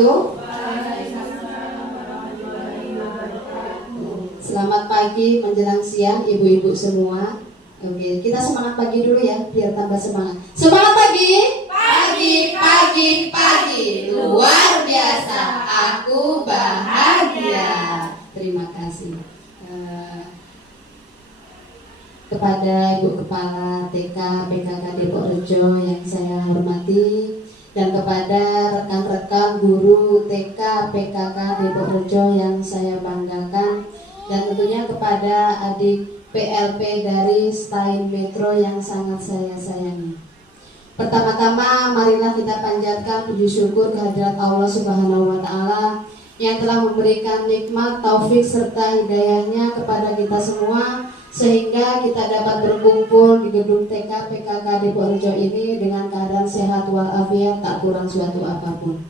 wabarakatuh. Selamat pagi menjelang siang ibu-ibu semua. Oke, kita semangat pagi dulu ya, biar tambah semangat. Semangat pagi. Pagi. Luar biasa, aku bahagia. Terima kasih. Kepada Ibu Kepala TK PKK Depok Rejo yang saya hormati, dan kepada rekan-rekan guru TK PKK Depok Rejo yang saya banggakan, dan tentunya kepada adik PLP dari Stein Metro yang sangat saya sayangi. Pertama-tama marilah kita panjatkan puji syukur kehadirat Allah Subhanahu wa Ta'ala yang telah memberikan nikmat, taufik serta hidayahnya kepada kita semua, sehingga kita dapat berkumpul di gedung TK PKK Depok Rejo ini dengan keadaan sehat walafiat, tak kurang suatu apapun.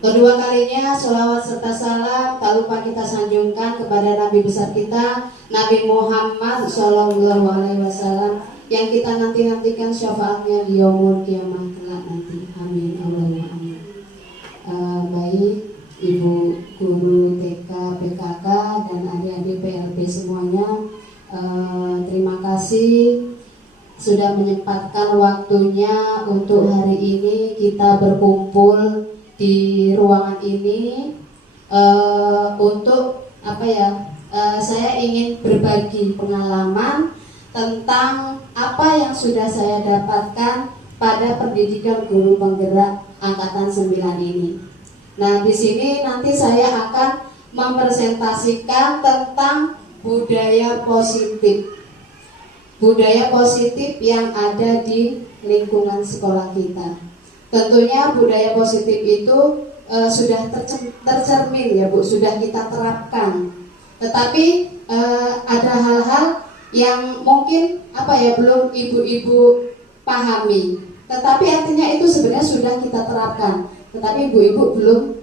Kedua kalinya sholawat serta salam tak lupa kita sanjungkan kepada Nabi besar kita, Nabi Muhammad Shallallahu Alaihi Wasallam, yang kita nantikan syafaatnya di yaumul kiamah kelak nanti. Amin Allahumma amin. Baik Ibu guru TK PKK dan adik-adik PLP semuanya, terima kasih sudah menyempatkan waktunya untuk hari ini kita berkumpul di ruangan ini untuk saya ingin berbagi pengalaman tentang apa yang sudah saya dapatkan pada pendidikan guru penggerak angkatan 9 ini. Nah, di sini nanti saya akan mempresentasikan tentang budaya positif. Budaya positif yang ada di lingkungan sekolah kita. Tentunya budaya positif itu sudah tercermin ya Bu, sudah kita terapkan. Tetapi ada hal-hal yang mungkin belum ibu-ibu pahami. Tetapi artinya itu sebenarnya sudah kita terapkan. Tetapi ibu-ibu belum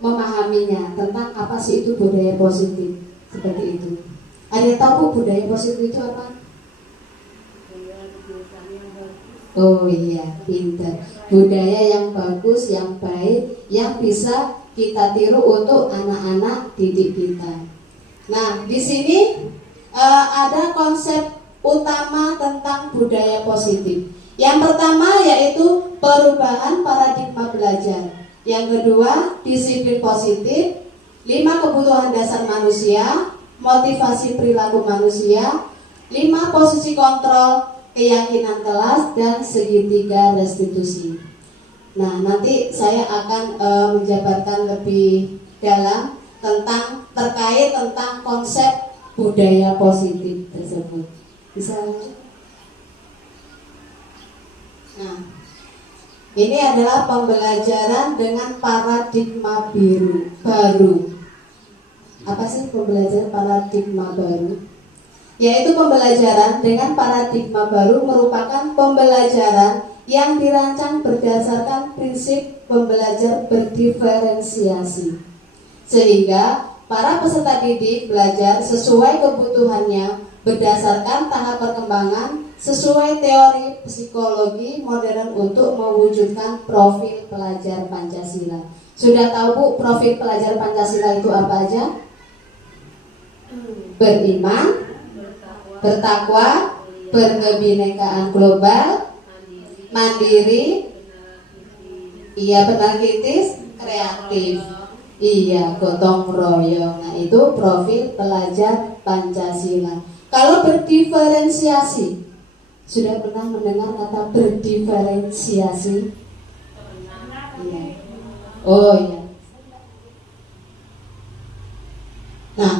memahaminya tentang apa sih itu budaya positif seperti itu. Ada yang tahu Bu budaya positif itu apa? Oh iya, pintar. Budaya yang bagus, yang baik, yang bisa kita tiru untuk anak-anak didik kita. Nah, di sini ada konsep utama tentang budaya positif. Yang pertama yaitu perubahan paradigma belajar. Yang kedua, disiplin positif, 5 kebutuhan dasar manusia, motivasi perilaku manusia, 5 posisi kontrol, keyakinan kelas, dan segitiga restitusi. Nah, nanti saya akan menjabarkan lebih dalam terkait tentang konsep budaya positif tersebut. Bisa lanjut? Nah, ini adalah pembelajaran dengan paradigma baru. Apa sih pembelajaran paradigma baru? Yaitu pembelajaran dengan paradigma baru merupakan pembelajaran yang dirancang berdasarkan prinsip pembelajar berdiferensiasi, sehingga para peserta didik belajar sesuai kebutuhannya berdasarkan tahap perkembangan sesuai teori psikologi modern untuk mewujudkan profil pelajar Pancasila. Sudah tahu Bu profil pelajar Pancasila itu apa aja? Beriman, bertakwa, berkebinekaan global, mandiri, iya benar kritis, kreatif, iya gotong royong. Nah itu profil pelajar Pancasila. Kalau berdiferensiasi, sudah pernah mendengar kata berdiferensiasi? Iya. Oh iya. Nah,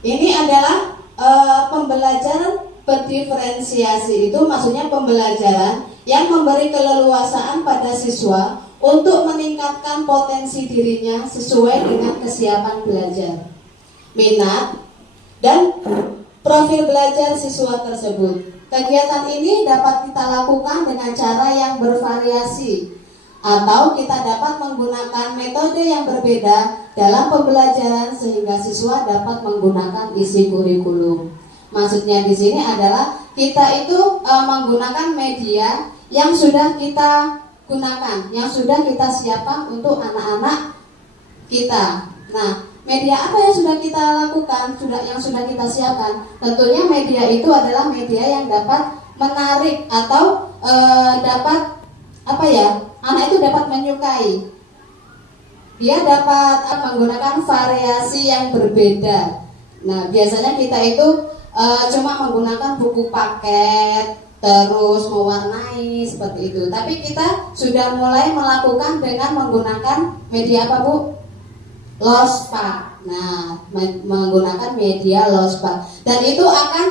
ini adalah pembelajaran berdiferensiasi. Itu maksudnya pembelajaran yang memberi keleluasaan pada siswa untuk meningkatkan potensi dirinya sesuai dengan kesiapan belajar, minat, dan profil belajar siswa tersebut. Kegiatan ini dapat kita lakukan dengan cara yang bervariasi, atau kita dapat menggunakan metode yang berbeda dalam pembelajaran sehingga siswa dapat menggunakan isi kurikulum. Maksudnya di sini adalah kita itu menggunakan media yang sudah kita gunakan, yang sudah kita siapkan untuk anak-anak kita. Nah, media apa yang sudah kita lakukan, yang sudah kita siapkan? Tentunya media itu adalah media yang dapat menarik atau dapat anak itu dapat menyukai. Dia dapat menggunakan variasi yang berbeda. Nah, biasanya kita itu cuma menggunakan buku paket, terus mewarnai seperti itu. Tapi kita sudah mulai melakukan dengan menggunakan media apa, Bu? Lospak. Nah, menggunakan media lospak. Dan itu akan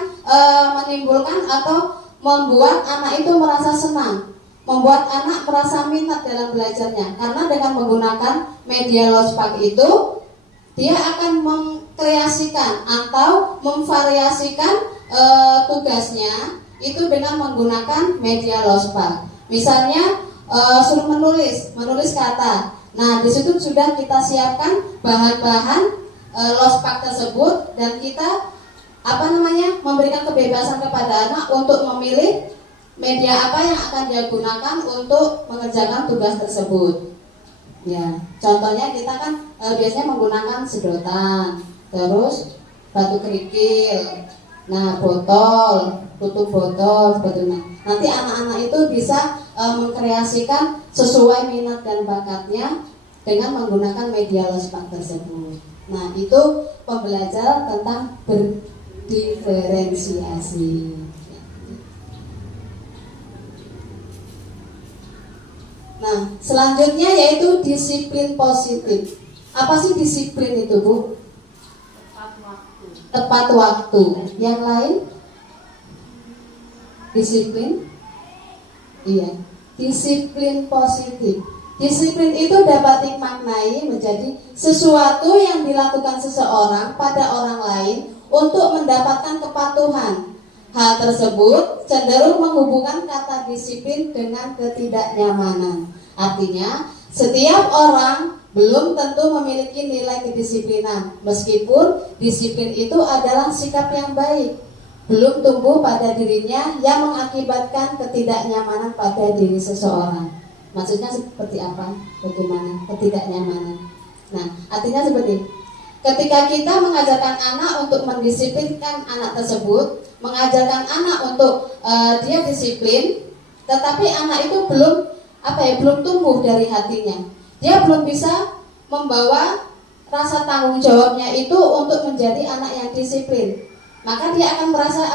menimbulkan atau membuat anak itu merasa senang, membuat anak merasa minat dalam belajarnya. Karena dengan menggunakan media lospak itu, dia akan mengkreasikan atau memvariasikan tugasnya itu dengan menggunakan media lospak. Misalnya suruh menulis kata. Nah, di situ sudah kita siapkan bahan-bahan lospak tersebut, dan kita memberikan kebebasan kepada anak untuk memilih media apa yang akan dia gunakan untuk mengerjakan tugas tersebut. Ya, contohnya kita kan biasanya menggunakan sedotan, terus batu kerikil, nah botol, tutup botol seperti itu. Nanti anak-anak itu bisa mengkreasikan sesuai minat dan bakatnya dengan menggunakan media lospak tersebut. Nah, itu pembelajaran tentang berdiferensiasi. Nah, selanjutnya yaitu disiplin positif. Apa sih disiplin itu, Bu? Tepat waktu. Yang lain? Disiplin? Iya, disiplin positif. Disiplin itu dapat dimaknai menjadi sesuatu yang dilakukan seseorang pada orang lain untuk mendapatkan kepatuhan. Hal tersebut cenderung menghubungkan kata disiplin dengan ketidaknyamanan. Artinya, setiap orang belum tentu memiliki nilai kedisiplinan, meskipun disiplin itu adalah sikap yang baik, belum tumbuh pada dirinya yang mengakibatkan ketidaknyamanan pada diri seseorang. Maksudnya seperti apa? Bagaimana ketidaknyamanan? Nah, artinya seperti ketika kita mengajarkan anak untuk mendisiplinkan anak tersebut, mengajarkan anak untuk dia disiplin, tetapi anak itu belum tumbuh dari hatinya. Dia belum bisa membawa rasa tanggung jawabnya itu untuk menjadi anak yang disiplin. Maka dia akan merasa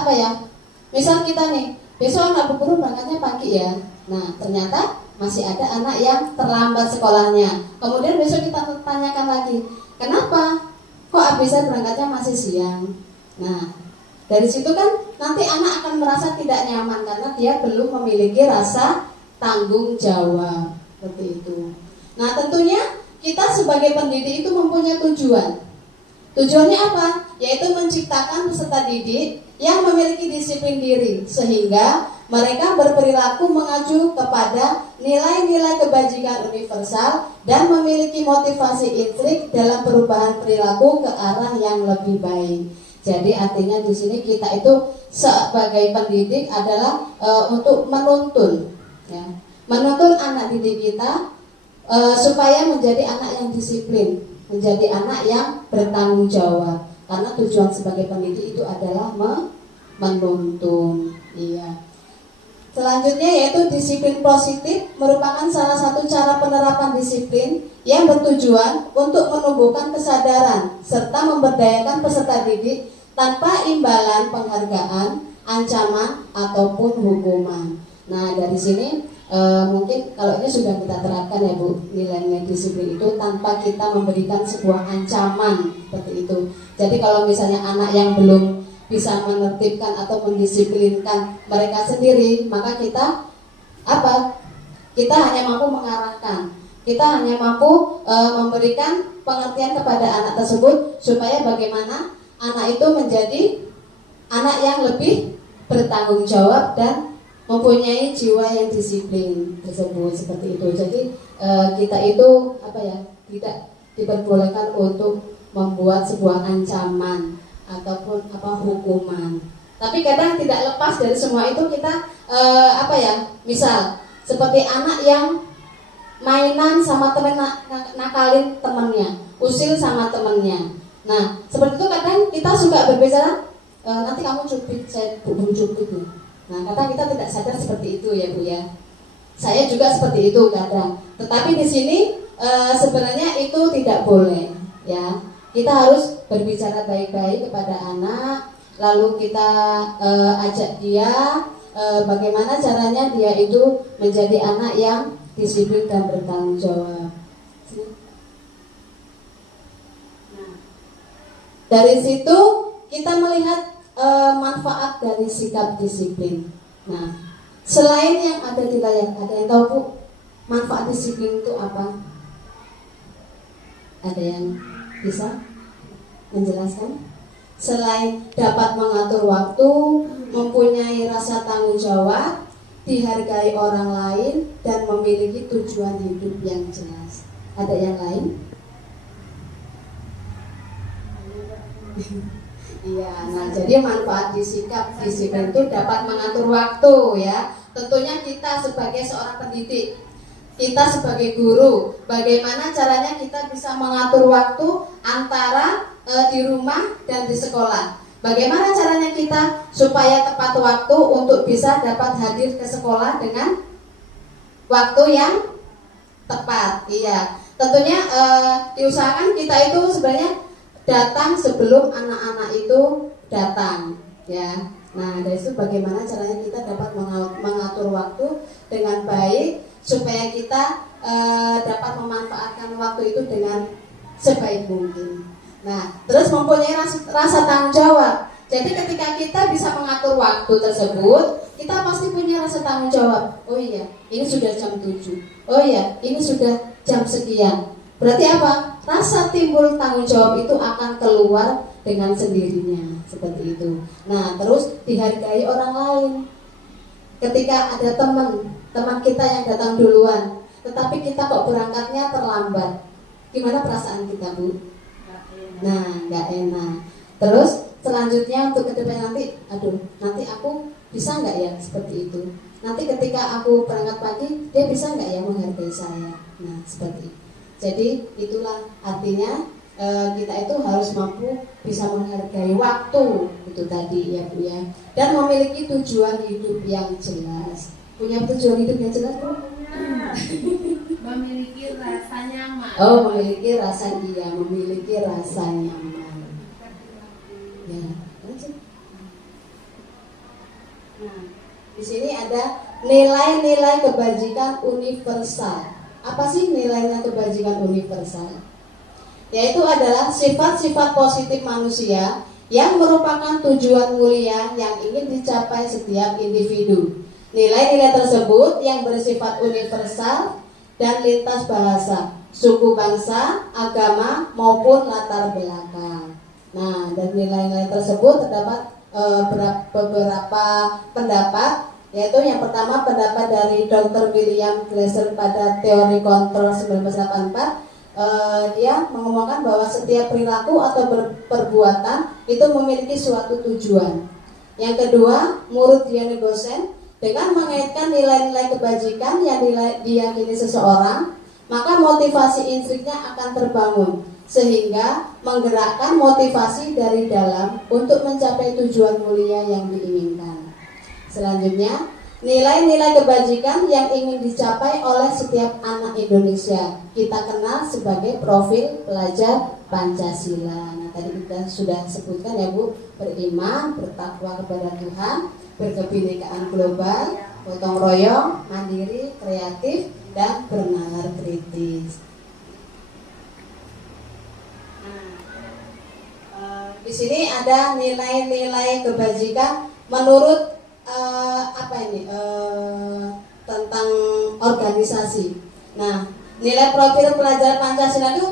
misal kita nih, besok anak guru berangkatnya pagi ya. Nah, ternyata masih ada anak yang terlambat sekolahnya. Kemudian besok kita tanyakan lagi, kenapa? Kok bisa berangkatnya masih siang? Nah, dari situ kan nanti anak akan merasa tidak nyaman karena dia belum memiliki rasa tanggung jawab. Seperti itu. Nah, tentunya kita sebagai pendidik itu mempunyai tujuan. Tujuannya apa? Yaitu menciptakan peserta didik yang memiliki disiplin diri, sehingga mereka berperilaku mengacu kepada nilai-nilai kebajikan universal dan memiliki motivasi intrik dalam perubahan perilaku ke arah yang lebih baik. Jadi artinya di sini kita itu sebagai pendidik adalah untuk menuntun anak didik kita supaya menjadi anak yang disiplin, menjadi anak yang bertanggung jawab. Karena tujuan sebagai pendidik itu adalah menuntun. Iya. Selanjutnya yaitu disiplin positif merupakan salah satu cara penerapan disiplin yang bertujuan untuk menumbuhkan kesadaran serta memberdayakan peserta didik tanpa imbalan penghargaan, ancaman ataupun hukuman. Nah, dari sini mungkin kalau ini sudah kita terapkan ya Bu, nilai-nilai disiplin itu tanpa kita memberikan sebuah ancaman seperti itu. Jadi kalau misalnya anak yang belum bisa menertibkan atau mendisiplinkan mereka sendiri, maka kita hanya mampu mengarahkan, kita hanya mampu memberikan pengertian kepada anak tersebut supaya bagaimana anak itu menjadi anak yang lebih bertanggung jawab dan mempunyai jiwa yang disiplin tersebut seperti itu. Jadi kita itu tidak diperbolehkan untuk membuat sebuah ancaman ataupun hukuman. Tapi kadang tidak lepas dari semua itu kita misal seperti anak yang mainan sama temen, nakalin temennya, usil sama temennya. Nah, seperti itu kadang kita suka berbicara, nanti kamu cubit, saya belum cubit nih. Nah, kadang kita tidak sadar seperti itu ya Bu ya. Saya juga seperti itu kadang. Tetapi di sini sebenarnya itu tidak boleh ya. Kita harus berbicara baik-baik kepada anak, lalu kita ajak dia bagaimana caranya dia itu menjadi anak yang disiplin dan bertanggung jawab. Nah, dari situ kita melihat manfaat dari sikap disiplin. Nah, selain yang ada di layar, ada yang tahu Bu manfaat disiplin itu apa? Ada yang bisa menjelaskan? Selain dapat mengatur waktu, mempunyai rasa tanggung jawab, dihargai orang lain, dan memiliki tujuan hidup yang jelas. Ada yang lain? Iya, nah jadi manfaat sikap disiplin itu dapat mengatur waktu ya. Tentunya kita sebagai seorang pendidik, kita sebagai guru, bagaimana caranya kita bisa mengatur waktu antara di rumah dan di sekolah. Bagaimana caranya kita supaya tepat waktu untuk bisa dapat hadir ke sekolah dengan waktu yang tepat. Iya, tentunya diusahakan kita itu sebenarnya datang sebelum anak-anak itu datang, ya. Nah, dari itu bagaimana caranya kita dapat mengatur waktu dengan baik supaya kita dapat memanfaatkan waktu itu dengan sebaik mungkin. Nah, terus mempunyai rasa tanggung jawab. Jadi ketika kita bisa mengatur waktu tersebut, kita pasti punya rasa tanggung jawab. Oh iya, ini sudah jam 7. Oh iya, ini sudah jam sekian. Berarti apa? Rasa timbul tanggung jawab itu akan keluar dengan sendirinya. Seperti itu. Nah, terus dihargai orang lain. Ketika ada teman kita yang datang duluan, tetapi kita kok berangkatnya terlambat, gimana perasaan kita, Bu? Nah, nggak enak. Terus selanjutnya untuk kedepan nanti, nanti aku bisa nggak ya seperti itu? Nanti ketika aku berangkat pagi, dia bisa nggak ya menghargai saya? Nah, seperti itu. Jadi itulah artinya kita itu harus mampu bisa menghargai waktu itu tadi ya Bu ya, dan memiliki tujuan hidup yang jelas. Punya tujuan hidup yang jelas Bu? Memiliki rasa nyaman. Oh, memiliki rasa memiliki rasa nyaman. Ya, lanjut. Nah, di sini ada nilai-nilai kebajikan universal. Apa sih nilai-nilai kebajikan universal? Yaitu adalah sifat-sifat positif manusia yang merupakan tujuan mulia yang ingin dicapai setiap individu. Nilai-nilai tersebut yang bersifat universal dan lintas bahasa, suku bangsa, agama maupun latar belakang. Nah, dan nilai-nilai tersebut terdapat beberapa pendapat, yaitu yang pertama pendapat dari Dr. William Glasser pada teori kontrol 1984. Dia mengumumkan bahwa setiap perilaku atau perbuatan itu memiliki suatu tujuan. Yang kedua, menurut Diane Gosen, dengan mengaitkan nilai-nilai kebajikan yang diyakini seseorang, maka motivasi intrinsiknya akan terbangun, sehingga menggerakkan motivasi dari dalam untuk mencapai tujuan mulia yang diinginkan. Selanjutnya, nilai-nilai kebajikan yang ingin dicapai oleh setiap anak Indonesia kita kenal sebagai profil pelajar Pancasila. Nah, tadi kita sudah sebutkan ya Bu, beriman, bertakwa kepada Tuhan, berkebinekaan global, gotong royong, mandiri, kreatif, dan bernalar kritis. Di sini ada nilai-nilai kebajikan menurut tentang organisasi. Nah, nilai profil pelajar Pancasila itu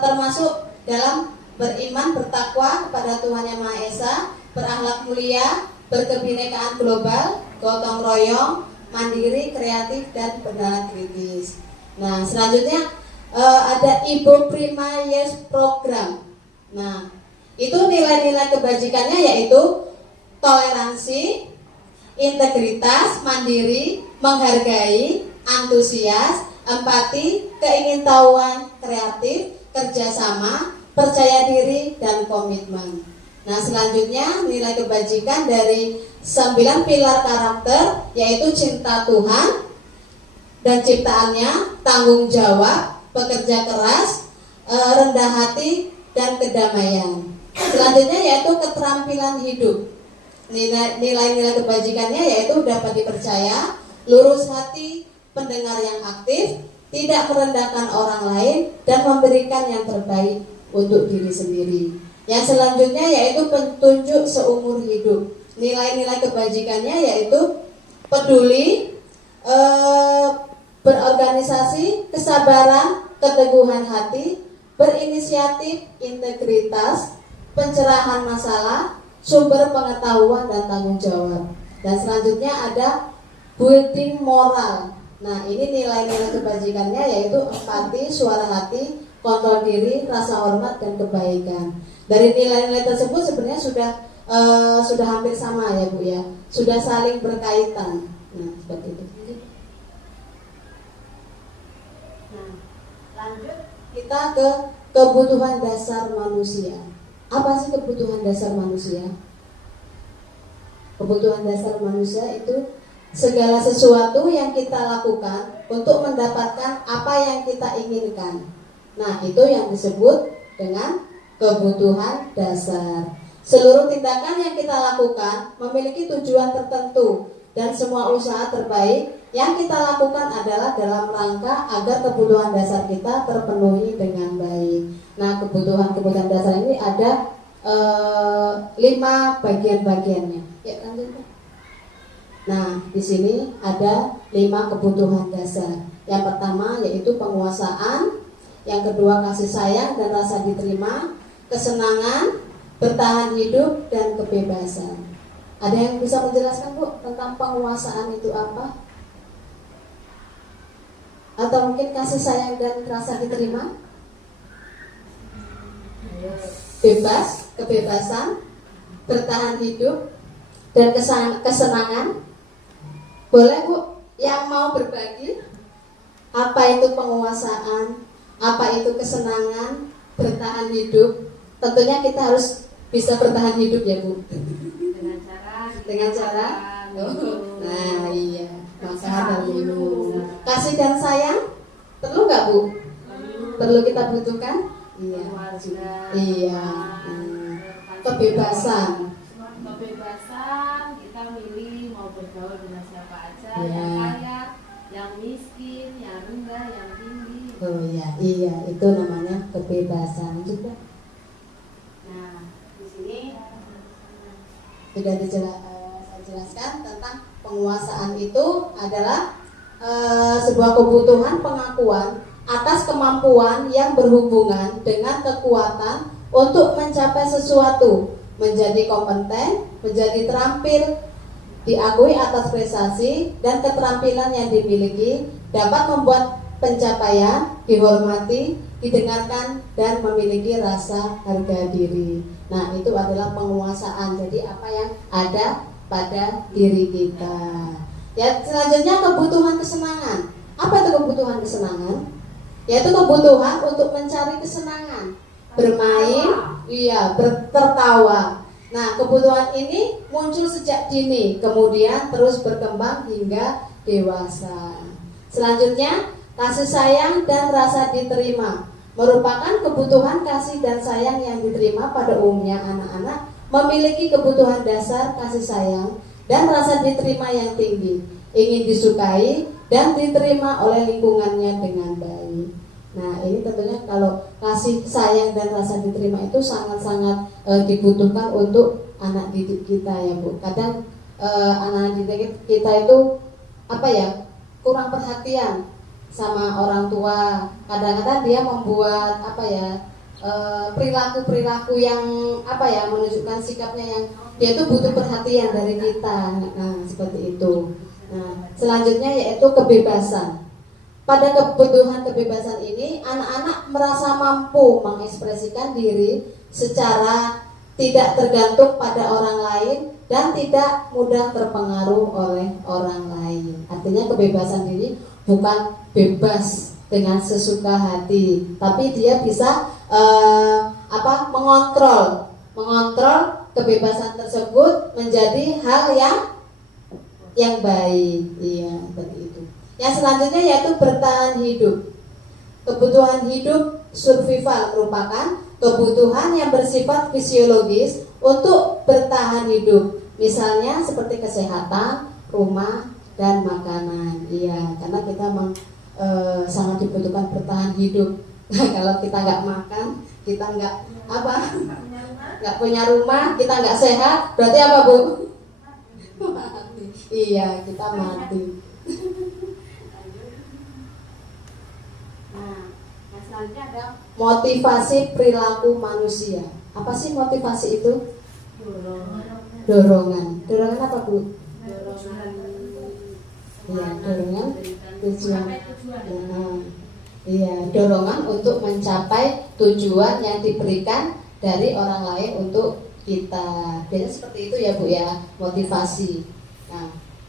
termasuk dalam beriman, bertakwa kepada Tuhan Yang Maha Esa, berakhlak mulia, berkebinekaan global, gotong royong, mandiri, kreatif, dan bernalar kritis. Nah, selanjutnya ada Ibu Prima Yes Program. Nah, itu nilai-nilai kebajikannya yaitu toleransi, integritas, mandiri, menghargai, antusias, empati, keingintahuan, kreatif, kerjasama, percaya diri, dan komitmen. Nah, selanjutnya nilai kebajikan dari 9 pilar karakter, yaitu cinta Tuhan dan ciptaannya, tanggung jawab, bekerja keras, rendah hati, dan kedamaian. Selanjutnya yaitu keterampilan hidup. Nilai-nilai kebajikannya yaitu dapat dipercaya, lurus hati, pendengar yang aktif, tidak merendahkan orang lain, dan memberikan yang terbaik untuk diri sendiri. Yang selanjutnya yaitu petunjuk seumur hidup. Nilai-nilai kebajikannya yaitu peduli, berorganisasi, kesabaran, keteguhan hati, berinisiatif, integritas, pencerahan masalah, sumber pengetahuan, dan tanggung jawab. Dan selanjutnya ada building moral. Nah, ini nilai-nilai kebajikannya yaitu empati, suara hati, kontrol diri, rasa hormat, dan kebaikan. Dari nilai-nilai tersebut sebenarnya sudah hampir sama ya Bu ya, sudah saling berkaitan. Nah, seperti itu. Nah, lanjut kita ke kebutuhan dasar manusia. Apa sih kebutuhan dasar manusia? Kebutuhan dasar manusia itu segala sesuatu yang kita lakukan untuk mendapatkan apa yang kita inginkan. Nah, itu yang disebut dengan kebutuhan dasar. Seluruh tindakan yang kita lakukan memiliki tujuan tertentu, dan semua usaha terbaik yang kita lakukan adalah dalam rangka agar kebutuhan dasar kita terpenuhi dengan baik. Nah, kebutuhan dasar ini ada 5 bagian-bagiannya. Ya, lanjut. Nah, di sini ada 5 kebutuhan dasar. Yang pertama yaitu penguasaan, yang kedua kasih sayang dan rasa diterima, kesenangan, bertahan hidup, dan kebebasan. Ada yang bisa menjelaskan Bu tentang penguasaan itu apa? Atau mungkin kasih sayang dan rasa diterima? Bebas, kebebasan, bertahan hidup, dan kesenangan. Boleh Bu yang mau berbagi? Apa itu penguasaan? Apa itu kesenangan? Bertahan hidup? Tentunya kita harus bisa bertahan hidup ya Bu. Dengan cara nah iya, makan dan minum. Kasih dan sayang perlu nggak Bu? Perlu kita butuhkan? Iya. Iya. Kebebasan kita milih mau bergaul dengan siapa aja, ya. Yang kaya, yang miskin, yang rendah, yang tinggi. Oh iya, itu namanya kebebasan juga. Nah, di sini sudah saya jelaskan tentang penguasaan itu adalah sebuah kebutuhan pengakuan atas kemampuan yang berhubungan dengan kekuatan untuk mencapai sesuatu, menjadi kompeten, menjadi terampil, diakui atas prestasi dan keterampilan yang dimiliki, dapat membuat pencapaian dihormati, didengarkan, dan memiliki rasa harga diri. Nah, itu adalah penguasaan. Jadi apa yang ada pada diri kita. Ya, selanjutnya kebutuhan kesenangan. Apa itu kebutuhan kesenangan? Yaitu kebutuhan untuk mencari kesenangan, bermain, tertawa. Nah, kebutuhan ini muncul sejak dini, kemudian terus berkembang hingga dewasa. Selanjutnya, kasih sayang dan rasa diterima merupakan kebutuhan kasih dan sayang yang diterima. Pada umumnya anak-anak memiliki kebutuhan dasar kasih sayang dan rasa diterima yang tinggi, ingin disukai dan diterima oleh lingkungannya dengan baik. Nah, ini tentunya kalau kasih sayang dan rasa diterima itu sangat-sangat dibutuhkan untuk anak didik kita ya Bu. Kadang anak didik kita itu kurang perhatian sama orang tua. Kadang-kadang dia membuat perilaku-perilaku yang menunjukkan sikapnya yang dia itu butuh perhatian dari kita. Nah, seperti itu. Nah, selanjutnya yaitu kebebasan. Pada kebutuhan kebebasan ini, anak-anak merasa mampu mengekspresikan diri secara tidak tergantung pada orang lain dan tidak mudah terpengaruh oleh orang lain. Artinya kebebasan diri bukan bebas dengan sesuka hati, tapi dia bisa mengontrol kebebasan tersebut menjadi hal yang baik. Iya, seperti itu. Yang selanjutnya yaitu bertahan hidup. Kebutuhan hidup survival merupakan kebutuhan yang bersifat fisiologis untuk bertahan hidup. Misalnya seperti kesehatan, rumah, dan makanan. Iya, karena kita sangat dibutuhkan bertahan hidup. Kalau kita nggak makan, kita nggak punya rumah, kita nggak sehat, berarti apa, Bu? Mati. Iya, kita mati. Nah, yang selanjutnya ada motivasi perilaku manusia. Apa sih motivasi itu? Dorongan. Dorongan apa, Bu? Iya, dorongan tujuan. Iya, dorongan untuk mencapai tujuan yang diberikan dari orang lain untuk kita. Biasanya seperti itu ya, Bu ya, motivasi.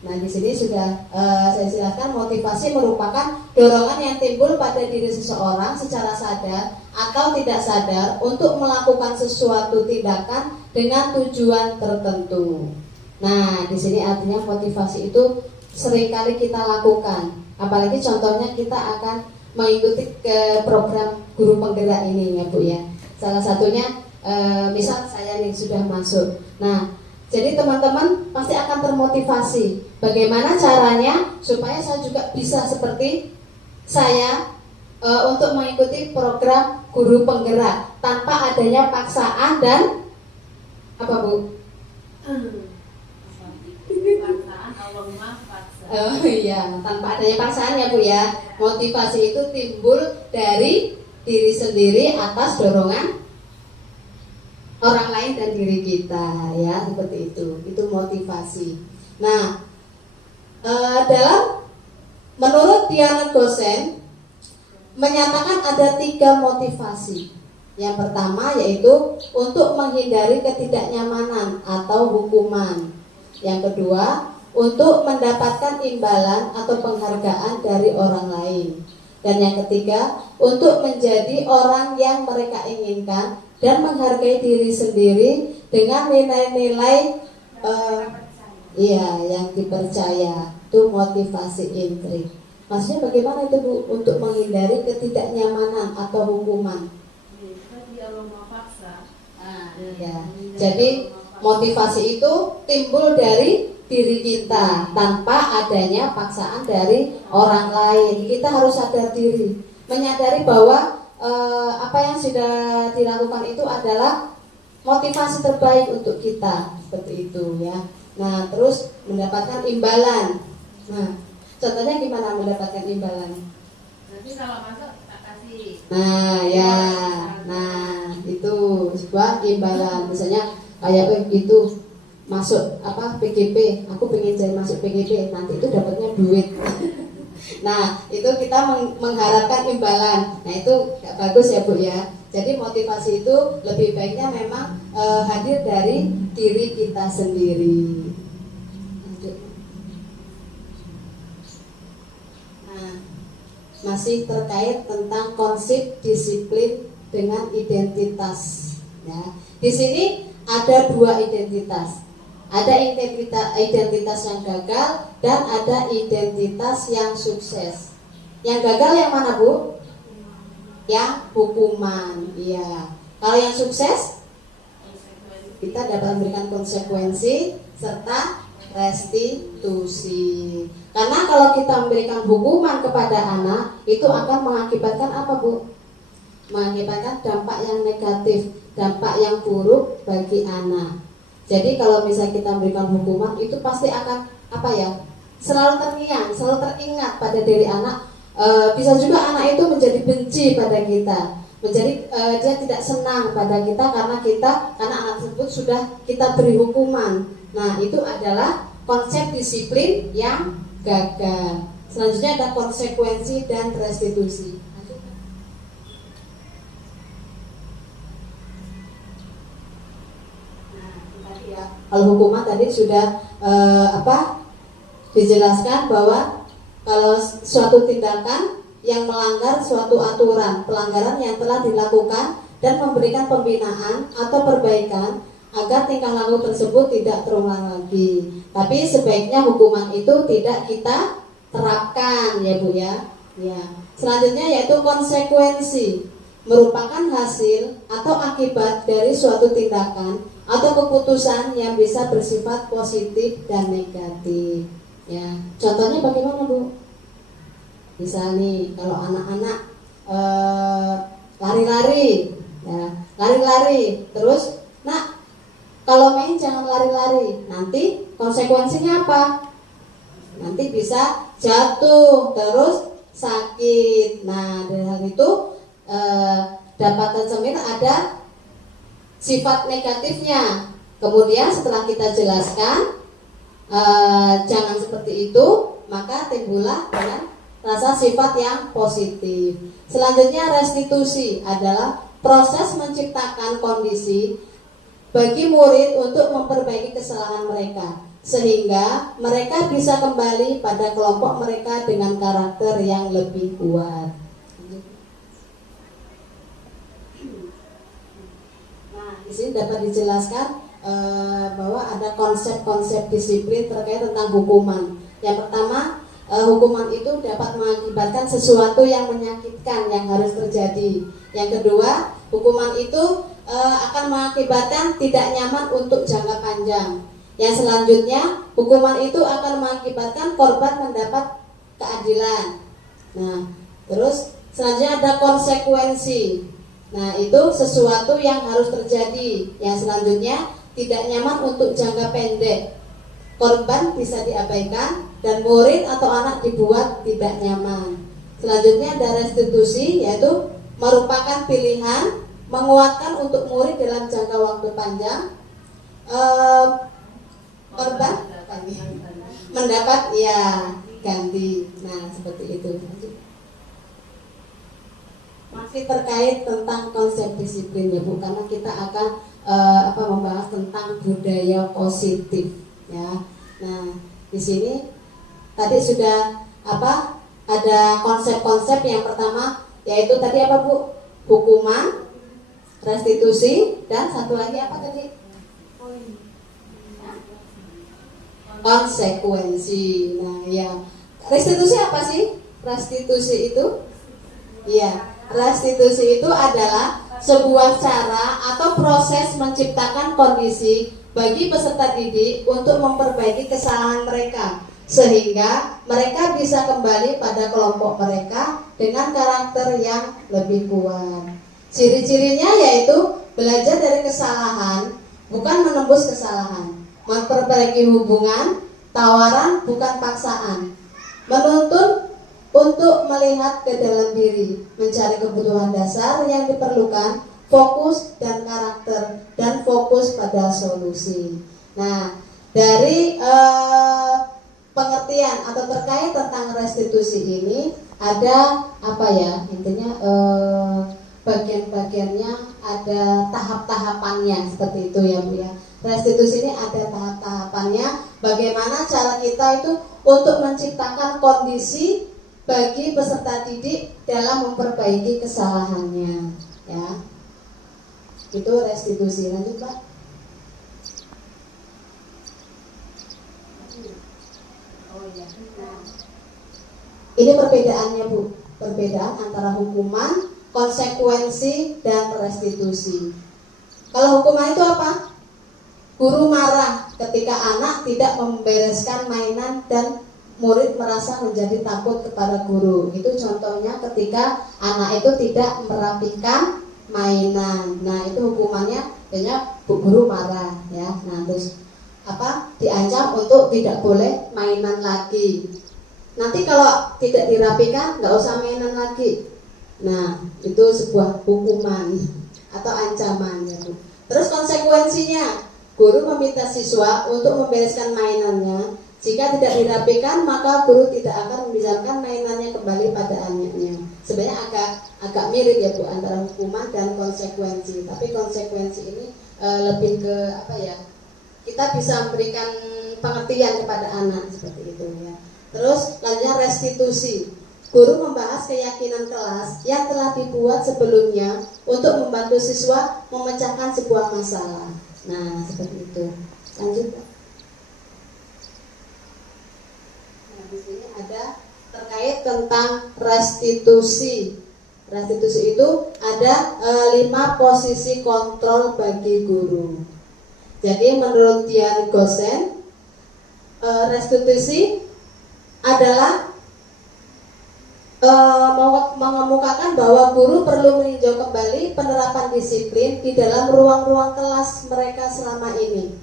Nah di sini sudah saya jelaskan, motivasi merupakan dorongan yang timbul pada diri seseorang secara sadar atau tidak sadar untuk melakukan sesuatu tindakan dengan tujuan tertentu. Nah di sini artinya motivasi itu seringkali kita lakukan. Apalagi contohnya kita akan mengikuti ke program guru penggerak ini ya, Bu ya. Salah satunya misal saya nih sudah masuk. Nah, jadi teman-teman pasti akan termotivasi. Bagaimana caranya supaya saya juga bisa seperti saya untuk mengikuti program guru penggerak tanpa adanya paksaan dan apa, Bu? Oh iya, tanpa adanya paksaan ya, Bu ya. Motivasi itu timbul dari diri sendiri atas dorongan orang lain dan diri kita, ya, seperti itu. Itu motivasi. Nah, menurut Diana Gosen menyatakan ada 3 motivasi. Yang pertama yaitu untuk menghindari ketidaknyamanan atau hukuman. Yang kedua, untuk mendapatkan imbalan atau penghargaan dari orang lain. Dan yang ketiga, untuk menjadi orang yang mereka inginkan dan menghargai diri sendiri dengan nilai-nilai yang dipercaya. Itu motivasi intrik. Maksudnya bagaimana itu, Bu, untuk menghindari ketidaknyamanan atau hukuman? Jadi motivasi itu timbul dari diri kita tanpa adanya paksaan dari orang lain. Kita harus sadar diri, menyadari bahwa apa yang sudah dilakukan itu adalah motivasi terbaik untuk kita, seperti itu ya. Nah, terus mendapatkan imbalan. Nah, contohnya gimana mendapatkan imbalan? Nanti kalau masuk tak kasih. Nah, ya. Nah, itu sebuah imbalan. Misalnya kayak itu masuk PGP, aku pengen jadi masuk PGP, nanti itu dapatnya duit. Nah itu kita mengharapkan imbalan. Nah itu gak bagus ya, Bu ya. Jadi motivasi itu lebih baiknya memang hadir dari diri kita sendiri. Nah, masih terkait tentang konsep disiplin dengan identitas ya. Di sini ada 2 identitas. Ada identitas yang gagal dan ada identitas yang sukses. Yang gagal yang mana, Bu? Yang hukuman. Iya. Kalau yang sukses, kita dapat memberikan konsekuensi serta restitusi. Karena kalau kita memberikan hukuman kepada anak, itu akan mengakibatkan apa, Bu? Mengakibatkan dampak yang negatif, dampak yang buruk bagi anak. Jadi kalau misalnya kita memberikan hukuman, itu pasti akan selalu terngiang, selalu teringat pada diri anak. Bisa juga anak itu menjadi benci pada kita, menjadi dia tidak senang pada kita karena anak tersebut sudah kita beri hukuman. Nah itu adalah konsep disiplin yang gagal. Selanjutnya ada konsekuensi dan restitusi. Kalau hukuman tadi sudah dijelaskan bahwa Kalau suatu tindakan yang melanggar suatu aturan, pelanggaran yang telah dilakukan dan memberikan pembinaan atau perbaikan agar tingkah laku tersebut tidak terulang lagi. Tapi sebaiknya hukuman itu tidak kita terapkan ya Bu ya. Ya. Selanjutnya yaitu konsekuensi, merupakan hasil atau akibat dari suatu tindakan atau keputusan yang bisa bersifat positif dan negatif. Ya, contohnya bagaimana Bu? Misal nih, kalau anak-anak lari-lari, ya, lari-lari, terus, nak, kalau main jangan lari-lari. Nanti konsekuensinya apa? Nanti bisa jatuh, terus sakit. Nah, dari hal itu dapat tercermin ada sifat negatifnya. Kemudian setelah kita jelaskan jangan seperti itu, maka timbullah dengan rasa sifat yang positif. Selanjutnya restitusi adalah proses menciptakan kondisi bagi murid untuk memperbaiki kesalahan mereka, sehingga mereka bisa kembali pada kelompok mereka dengan karakter yang lebih kuat. Nah, di sini dapat dijelaskan bahwa ada konsep-konsep disiplin terkait tentang hukuman. Yang pertama, hukuman itu dapat mengakibatkan sesuatu yang menyakitkan yang harus terjadi. Yang kedua, hukuman itu akan mengakibatkan tidak nyaman untuk jangka panjang. Yang selanjutnya, hukuman itu akan mengakibatkan korban mendapat keadilan. Nah, terus selanjutnya ada konsekuensi. Nah, itu sesuatu yang harus terjadi. Yang selanjutnya, tidak nyaman untuk jangka pendek. Korban bisa diabaikan dan murid atau anak dibuat tidak nyaman. Selanjutnya ada restitusi, yaitu merupakan pilihan menguatkan untuk murid dalam jangka waktu panjang. Korban mendapat ya ganti. Nah, seperti itu. Masih terkait tentang konsep disiplin ya Bu, karena kita akan membahas tentang budaya positif ya. Nah, di sini tadi sudah ada konsep-konsep. Yang pertama yaitu tadi apa Bu? Hukuman, restitusi, dan satu lagi apa tadi? Konsekuensi. Nah, ya. Restitusi apa sih? Restitusi itu? Iya, restitusi itu adalah sebuah cara atau proses menciptakan kondisi bagi peserta didik untuk memperbaiki kesalahan mereka, sehingga mereka bisa kembali pada kelompok mereka dengan karakter yang lebih kuat. Ciri-cirinya yaitu belajar dari kesalahan, bukan menembus kesalahan, memperbaiki hubungan, tawaran bukan paksaan, menuntun untuk melihat ke dalam diri, mencari kebutuhan dasar yang diperlukan, fokus dan karakter, dan fokus pada solusi. Nah, dari pengertian atau terkait tentang restitusi ini ada apa ya? Intinya bagian-bagiannya ada tahap-tahapannya, seperti itu ya Bu ya. Restitusi ini ada tahap-tahapannya. Bagaimana cara kita itu untuk menciptakan kondisi bagi peserta didik dalam memperbaiki kesalahannya ya. Itu restitusi. Lanjut Pak. Ini perbedaannya Bu, perbedaan antara hukuman, konsekuensi, dan restitusi. Kalau hukuman itu apa? Guru marah ketika anak tidak membereskan mainan dan murid merasa menjadi takut kepada guru. Itu contohnya ketika anak itu tidak merapikan mainan. Nah, itu hukumannya biasanya guru marah ya. Nah, terus diancam untuk tidak boleh mainan lagi. Nanti kalau tidak dirapikan nggak usah mainan lagi. Nah, itu sebuah hukuman atau ancaman ya Bu. Terus konsekuensinya, guru meminta siswa untuk membereskan mainannya. Jika tidak dirapikan, maka guru tidak akan membiarkan mainannya kembali pada anaknya. Sebenarnya agak mirip ya Bu antara hukuman dan konsekuensi. Tapi konsekuensi ini lebih ke kita bisa memberikan pengertian kepada anak seperti itu ya. Terus selanjutnya restitusi. Guru membahas keyakinan kelas yang telah dibuat sebelumnya untuk membantu siswa memecahkan sebuah masalah. Nah, seperti itu. Lanjut. Nah, di sini ada terkait tentang restitusi. Restitusi itu ada 5 posisi kontrol bagi guru. Jadi menurut Dian Gosen, restitusi adalah mengemukakan bahwa guru perlu meninjau kembali penerapan disiplin di dalam ruang-ruang kelas mereka selama ini.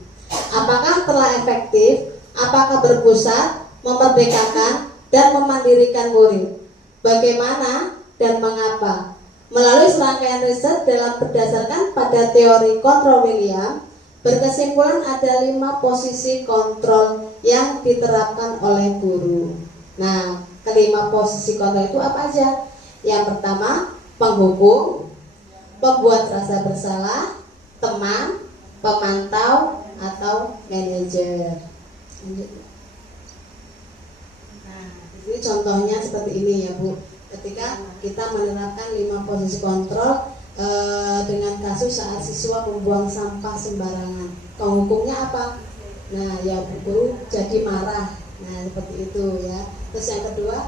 Apakah telah efektif, apakah berpusat, memerdekakan, dan memandirikan murid. Bagaimana dan mengapa. Melalui serangkaian riset dalam berdasarkan pada teori kontrol William, berkesimpulan ada 5 posisi kontrol yang diterapkan oleh guru. Nah, kelima posisi kontrol itu apa aja? Yang pertama, penghukum, pembuat rasa bersalah, teman, pemantau, atau manajer. Nah, ini contohnya seperti ini ya Bu. Ketika kita menerapkan 5 posisi kontrol dengan kasus saat siswa membuang sampah sembarangan, penghukumnya apa? Nah, ya Bu Guru jadi marah. Nah, seperti itu ya. Terus yang kedua,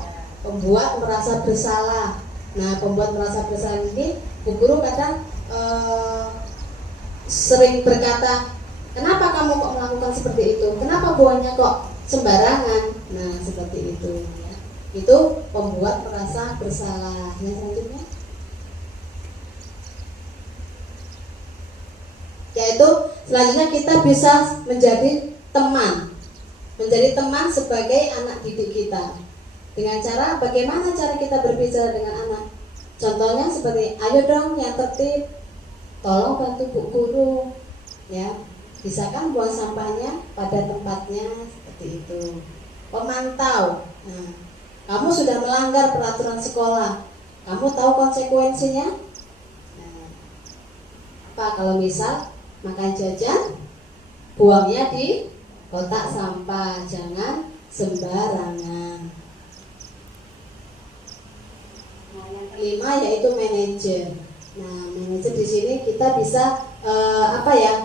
pembuat merasa bersalah. Nah, pembuat merasa bersalah ini Bu Guru kadang sering berkata, kenapa kamu kok melakukan seperti itu? Kenapa buangnya kok sembarangan? Nah, seperti itu ya. Itu pembuat merasa bersalah. Yang selanjutnya, yaitu selanjutnya kita bisa menjadi teman. Menjadi teman sebagai anak didik kita. Dengan cara, bagaimana cara kita berbicara dengan anak? Contohnya seperti, ayo dong yang tertib, tolong bantu Bu Guru, ya. Bisa kan buang sampahnya pada tempatnya, seperti itu. Pemantau. Nah, kamu sudah melanggar peraturan sekolah, kamu tahu konsekuensinya? Nah, apa kalau misal makan jajan, buangnya di kotak sampah, jangan sembarangan. Nah, yang kelima yaitu manajer. Nah, manajer di sini kita bisa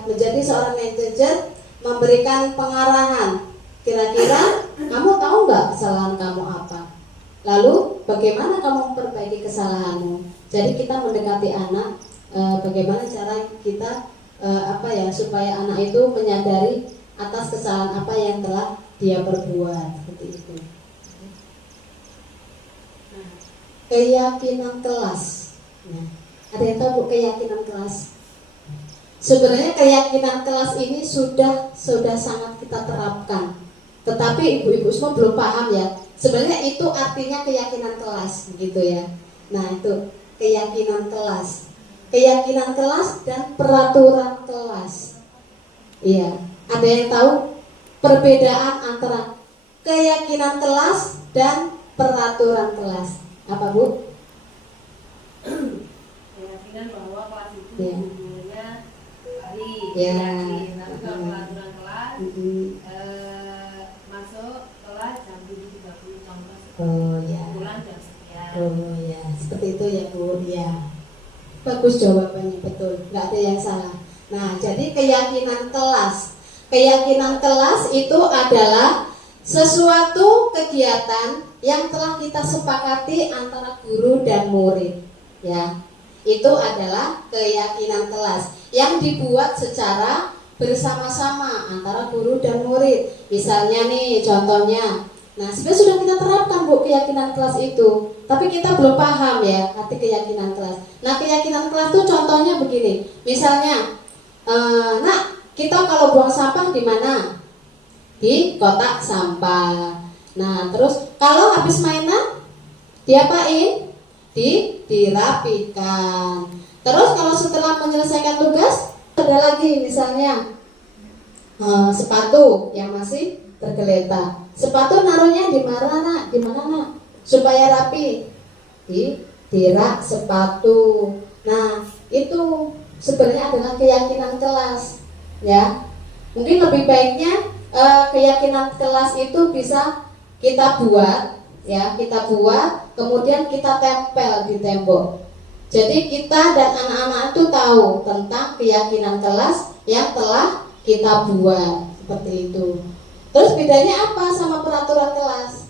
menjadi seorang manajer, memberikan pengarahan. Kira-kira kamu tahu nggak kesalahan kamu apa? Lalu bagaimana kamu memperbaiki kesalahanmu? Jadi kita mendekati anak, bagaimana cara kita supaya anak itu menyadari atas kesalahan apa yang telah dia perbuat, seperti itu. Nah, keyakinan kelas. Nah, ada yang tahu Bu keyakinan kelas? Sebenarnya keyakinan kelas ini sudah sangat kita terapkan, tetapi ibu-ibu semua belum paham ya. Sebenarnya itu artinya keyakinan kelas, gitu ya. Nah, itu keyakinan kelas, dan peraturan kelas. Iya. Ada yang tahu perbedaan antara keyakinan kelas dan peraturan kelas? Apa Bu? Keyakinan bahwa kelas itu Ya. gurunya baik, Ya. yakin. Tapi kalau peraturan kelas masuk kelas jam 7.30 contoh. Oh ya. Pulang jam sekian. Oh ya, seperti itu ya Bu. Ya. Bagus jawabannya, betul. Nggak ada yang salah. Nah, jadi keyakinan kelas. Keyakinan kelas itu adalah sesuatu kegiatan yang telah kita sepakati antara guru dan murid, ya. Itu adalah keyakinan kelas yang dibuat secara bersama-sama antara guru dan murid. Misalnya nih contohnya, nah sebenarnya sudah kita terapkan Bu keyakinan kelas itu, tapi kita belum paham ya arti keyakinan kelas. Nah keyakinan kelas itu contohnya begini, misalnya, nak kita kalau buang sampah di mana? Di kotak sampah. Nah, terus kalau habis mainan diapain? Dirapikan. Terus kalau setelah menyelesaikan tugas, ada lagi misalnya sepatu yang masih tergeletak. Sepatu naruhnya di mana nak? Di mana nak? Supaya rapi. Di rak sepatu. Nah, itu sebenarnya adalah keyakinan kelas. Ya, mungkin lebih baiknya keyakinan kelas itu bisa kita buat, ya, kita buat, kemudian kita tempel di tembok. Jadi kita dan anak-anak itu tahu tentang keyakinan kelas yang telah kita buat, seperti itu. Terus bedanya apa sama peraturan kelas?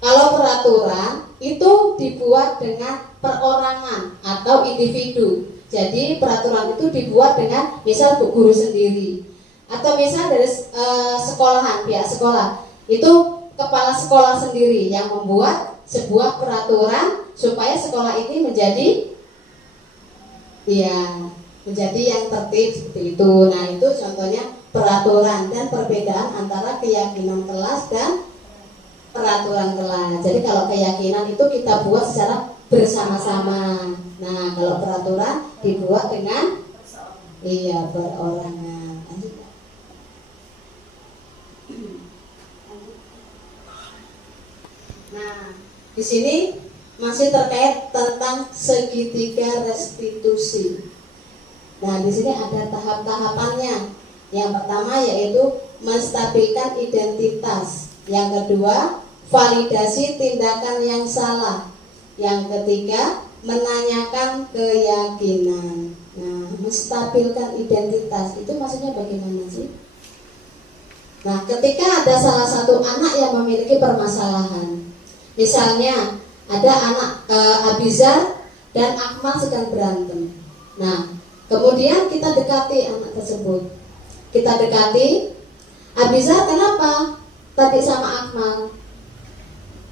Kalau peraturan itu dibuat dengan perorangan atau individu. Jadi peraturan itu dibuat dengan misal guru sendiri atau misal dari sekolahan, pihak sekolah. Itu kepala sekolah sendiri yang membuat sebuah peraturan supaya sekolah ini menjadi yang tertib seperti itu. Nah, itu contohnya peraturan dan perbedaan antara keyakinan kelas dan peraturan kelas. Jadi kalau keyakinan itu kita buat secara bersama-sama. Nah, kalau peraturan dibuat dengan perorangan. Nah, di sini masih terkait tentang segitiga restitusi. Nah, di sini ada tahap-tahapannya. Yang pertama yaitu menstabilkan identitas. Yang kedua, validasi tindakan yang salah. Yang ketiga, menanyakan keyakinan. Nah, menstabilkan identitas itu maksudnya bagaimana sih? Nah, ketika ada salah satu anak yang memiliki permasalahan, misalnya ada anak Abizar dan Akmal sedang berantem. Nah, kemudian kita dekati anak tersebut. Kita dekati, Abizar kenapa tadi sama Akmal?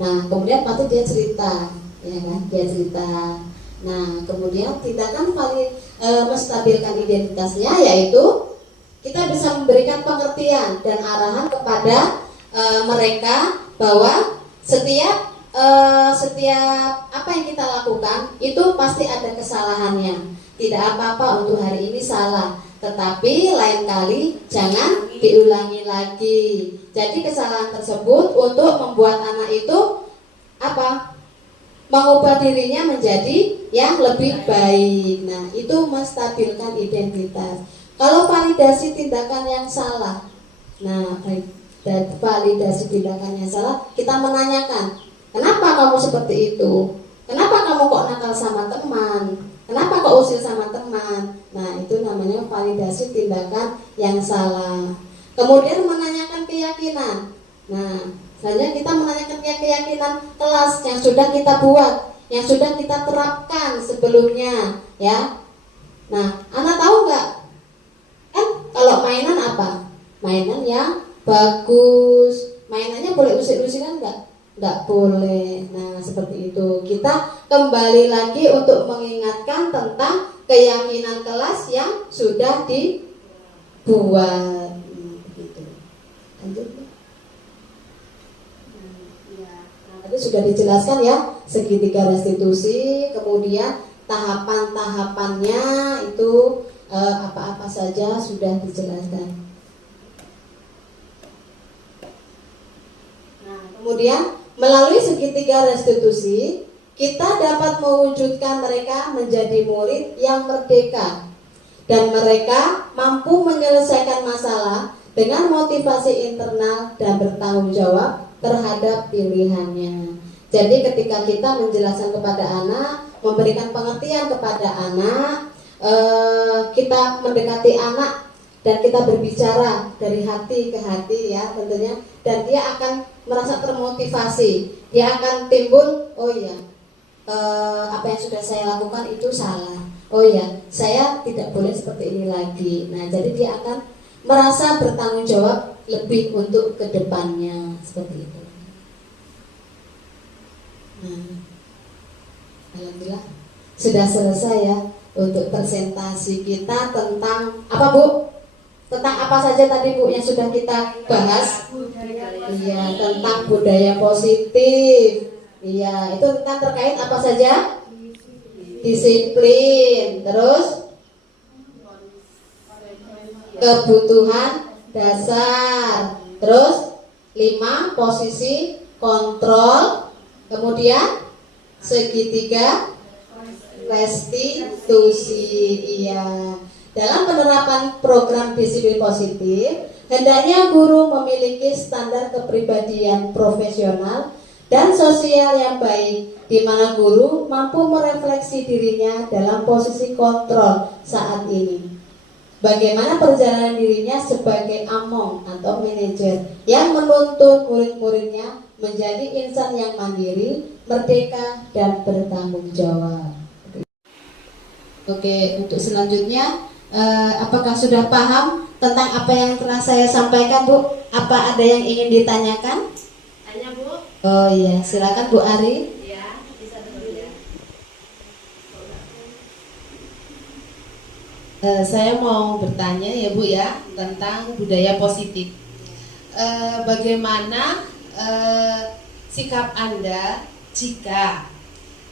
Nah, kemudian pasti dia cerita, ya kan? Dia cerita. Nah, kemudian tindakan paling menstabilkan identitasnya yaitu kita bisa memberikan pengertian dan arahan kepada mereka bahwa setiap apa yang kita lakukan itu pasti ada kesalahannya. Tidak apa-apa untuk hari ini salah, tetapi lain kali jangan diulangi lagi. Jadi kesalahan tersebut untuk membuat anak itu mengubah dirinya menjadi yang lebih baik. Nah, itu menstabilkan identitas. Kalau validasi tindakan yang salah, nah, validasi tindakan yang salah, kita menanyakan, kenapa kamu seperti itu? Kenapa kamu kok nakal sama teman? Kenapa kok usil sama teman? Nah, itu namanya validasi tindakan yang salah. Kemudian menanyakan keyakinan. Nah, selanjutnya kita menanyakan keyakinan kelas yang sudah kita buat, yang sudah kita terapkan sebelumnya, ya. Nah, anak tahu nggak? Kan kalau mainan apa? Mainan yang bagus. Mainannya boleh usir-usiran nggak? Nggak boleh. Nah, seperti itu. Kita kembali lagi untuk mengingatkan tentang keyakinan kelas yang sudah dibuat. Begitu. Lanjut. Tadi sudah dijelaskan ya, segitiga restitusi, kemudian tahapan-tahapannya itu apa-apa saja sudah dijelaskan. Nah, kemudian melalui segitiga restitusi, kita dapat mewujudkan mereka menjadi murid yang merdeka dan mereka mampu menyelesaikan masalah dengan motivasi internal dan bertanggung jawab terhadap pilihannya. Jadi ketika kita menjelaskan kepada anak, memberikan pengertian kepada anak, kita mendekati anak dan kita berbicara dari hati ke hati, ya tentunya, dan dia akan merasa termotivasi. Dia akan timbul, oh iya, apa yang sudah saya lakukan itu salah. Oh iya, saya tidak boleh seperti ini lagi. Nah, jadi dia akan merasa bertanggung jawab lebih untuk kedepannya, seperti itu. Nah, alhamdulillah sudah selesai ya untuk presentasi kita tentang apa, Bu? Tentang apa saja tadi, Bu, yang sudah kita bahas? Iya, tentang budaya positif. Iya, itu tentang terkait apa saja? Disiplin, terus kebutuhan dasar, terus 5 posisi kontrol, kemudian segitiga restitusi. Iya. Dalam penerapan program disiplin positif, Hendaknya guru memiliki standar kepribadian profesional dan sosial yang baik, di mana guru mampu merefleksi dirinya dalam posisi kontrol saat ini. Bagaimana perjalanan dirinya sebagai among atau manajer yang menuntun murid-muridnya menjadi insan yang mandiri, merdeka, dan bertanggung jawab. Oke, untuk selanjutnya, apakah sudah paham tentang apa yang telah saya sampaikan, Bu? Apa ada yang ingin ditanyakan? Tanya, Bu. Oh iya, silakan Bu Ari. Ya, bisa dulu ya. Saya mau bertanya ya Bu ya tentang budaya positif. Bagaimana sikap Anda jika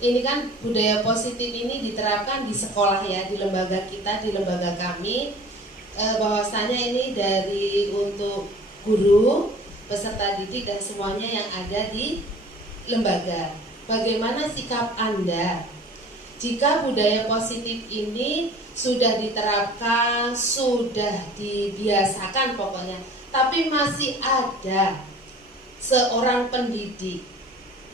ini kan budaya positif ini diterapkan di sekolah ya, di lembaga kita, di lembaga kami, bahwasanya ini dari untuk guru, peserta didik dan semuanya yang ada di lembaga. Bagaimana sikap Anda jika budaya positif ini sudah diterapkan, sudah dibiasakan pokoknya, tapi masih ada seorang pendidik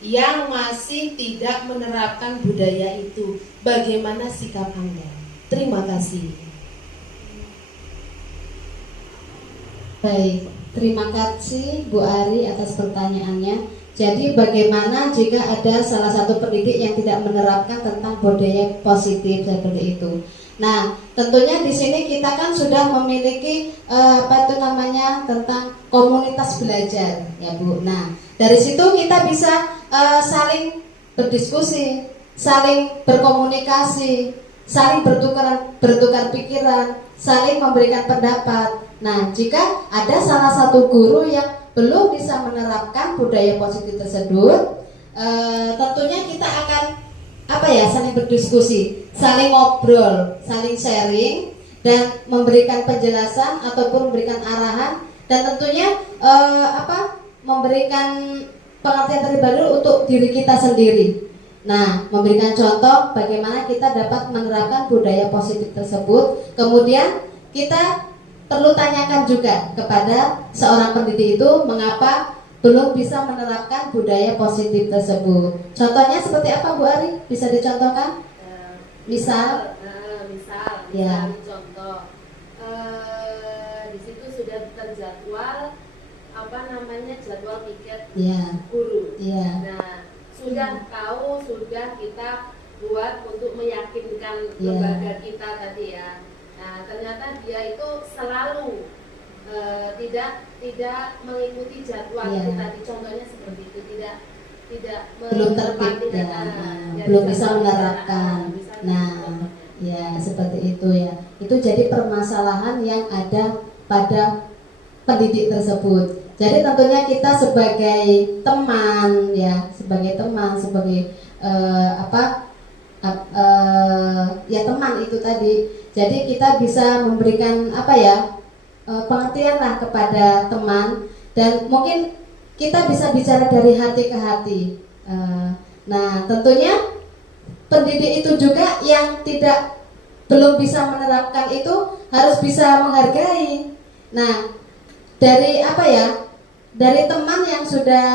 yang masih tidak menerapkan budaya itu, bagaimana sikap Anda? Terima kasih. Baik, terima kasih Bu Ari atas pertanyaannya. Jadi bagaimana jika ada salah satu pendidik yang tidak menerapkan tentang budaya positif seperti itu? Nah, tentunya di sini kita kan sudah memiliki tentang komunitas belajar, ya Bu. Nah, dari situ kita bisa saling berdiskusi, saling berkomunikasi, saling bertukar pikiran, saling memberikan pendapat. Nah, jika ada salah satu guru yang belum bisa menerapkan budaya positif tersebut, tentunya kita akan saling berdiskusi, saling ngobrol, saling sharing, dan memberikan penjelasan ataupun memberikan arahan, dan tentunya memberikan pengertian terbaru untuk diri kita sendiri. Nah, memberikan contoh bagaimana kita dapat menerapkan budaya positif tersebut. Kemudian kita perlu tanyakan juga kepada seorang pendidik itu mengapa belum bisa menerapkan budaya positif tersebut. Contohnya seperti apa Bu Ari? Bisa dicontohkan? Misal? Ya. Contoh, di situ sudah terjadwal jadwal piket guru. Ya. Nah, sudah tahu, sudah kita buat untuk meyakinkan lembaga kita tadi ya. Nah, ternyata dia itu selalu tidak mengikuti jadwal itu tadi, contohnya seperti itu, tidak belum terbit ya, belum bisa menerapkan. Nah, ya seperti itu ya. Itu jadi permasalahan yang ada pada pendidik tersebut. Jadi tentunya kita sebagai teman ya, sebagai teman itu tadi. Jadi kita bisa memberikan pengertian lah kepada teman, dan mungkin kita bisa bicara dari hati ke hati. Nah, tentunya pendidik itu juga yang belum bisa menerapkan itu harus bisa menghargai. Nah, dari teman yang sudah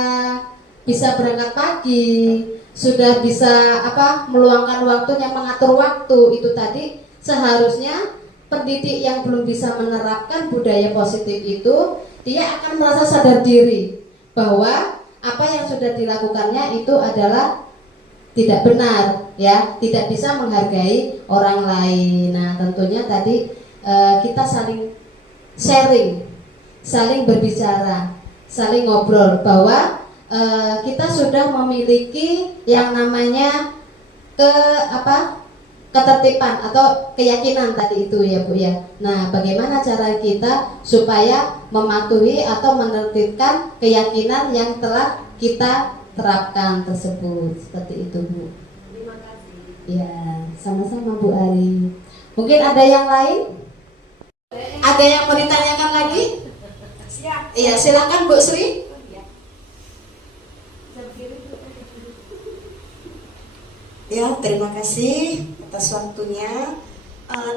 bisa berangkat pagi, sudah bisa meluangkan waktunya, mengatur waktu itu tadi, seharusnya pendidik yang belum bisa menerapkan budaya positif itu, dia akan merasa sadar diri bahwa apa yang sudah dilakukannya itu adalah tidak benar ya, tidak bisa menghargai orang lain. Nah, tentunya tadi kita saling sharing, saling berbicara, saling ngobrol bahwa kita sudah memiliki yang namanya ketertiban atau keyakinan tadi itu ya Bu ya. Nah, bagaimana cara kita supaya mematuhi atau menertibkan keyakinan yang telah kita terapkan tersebut, seperti itu Bu. Terima kasih. Ya, sama-sama Bu Ari. Mungkin ada yang lain? Ada yang mau ditanyakan lagi? Siap. Iya, silakan Bu Sri. Ya, terima kasih atas waktunya.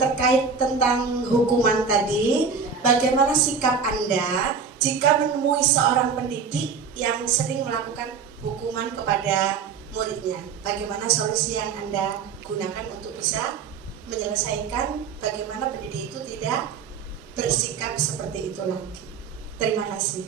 Terkait tentang hukuman tadi, bagaimana sikap Anda jika menemui seorang pendidik yang sering melakukan hukuman kepada muridnya? Bagaimana solusi yang Anda gunakan untuk bisa menyelesaikan bagaimana pendidik itu tidak bersikap seperti itu lagi? Terima kasih.